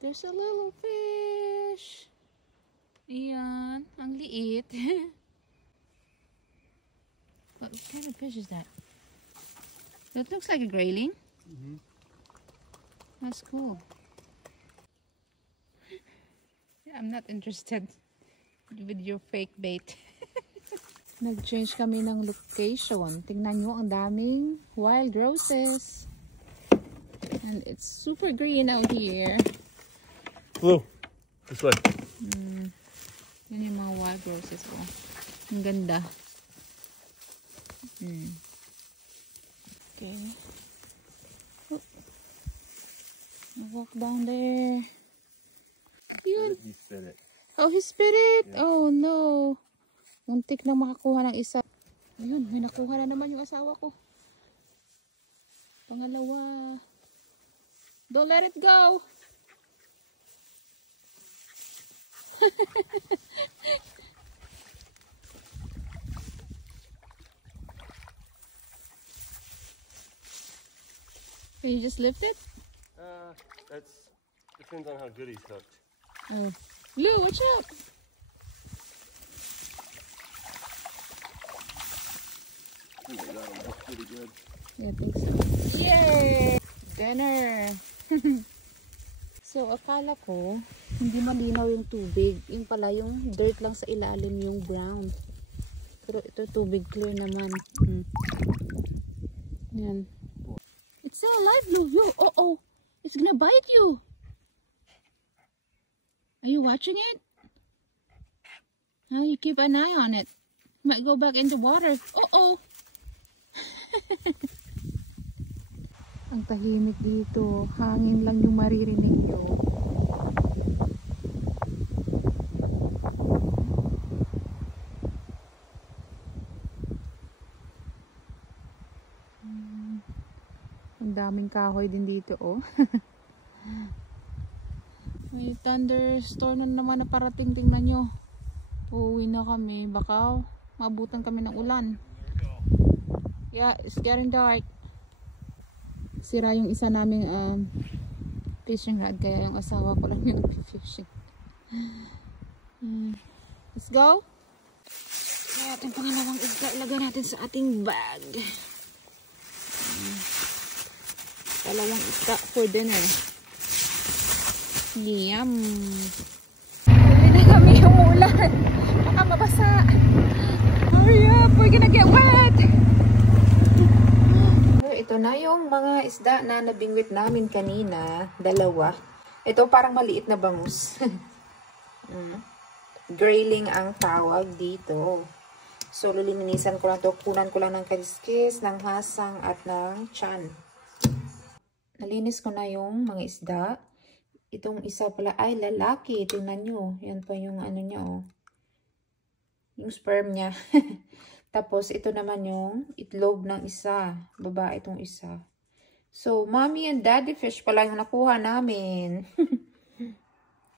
There's a little fish. Ayan, ang liit. What kind of fish is that? That looks like a grayling. Mm-hmm. That's cool. I'm not interested with your fake bait. Nag-change kami ng location. Tingnan nyo, ang daming wild roses. And it's super green out here. Blue. This way. Yan yung mga wild roses. Oh. Ang ganda. Okay. Oh. Walk down there. Yun. He spit it. Oh, he spit it? Yeah. Oh, no. Muntik na makakuha ng isa. Ayun, may nakuha na naman yung asawa ko. Pangalawa. Don't let it go. Can you just lift it? That's depends on how good he's hooked. Oh. Lou, watch out. I think I got him hooked pretty good. Yeah, I think so. Yay! Dinner! So, akala ko, hindi malinaw yung tubig. Yung pala, yung dirt lang sa ilalim yung brown. Pero ito, tubig clear naman. Yan. It's still alive, Lou. Yo, oh. It's gonna bite you. Are you watching it? Huh? You keep an eye on it. Might go back into water. Oh. Ang tahimik dito. Hangin lang yung maririnig nyo. Ang daming kahoy din dito, oh. May thunderstorm na naman na parating. Tingnan nyo. Uuwi na kami. Baka mabutan kami ng ulan. Yeah, it's getting dark. Sira yung isa naming fishing rod. Kaya yung asawa ko lang yung fishing. Let's go. Kaya ating pangalawang isda. Ilagay natin sa ating bag. Dalawang isda for dinner. Yum. Huli na kami yung ulan. Baka mabasa. Hurry up, we're gonna get wet. So, ito na yung mga isda na nabingwit namin kanina. Dalawa. Ito parang maliit na bangus. Grayling ang tawag dito. So, lilinisan ko lang ito. Kunan ko lang ng kaliskis, ng hasang at ng tiyan. Nalinis ko na yung mga isda. Itong isa pala ay lalaki. Tingnan nyo. Yan pa yung ano niya, oh. Yung sperm niya. Tapos, ito naman yung itlog ng isa. Babae itong isa. So, mommy and daddy fish pala yung nakuha namin.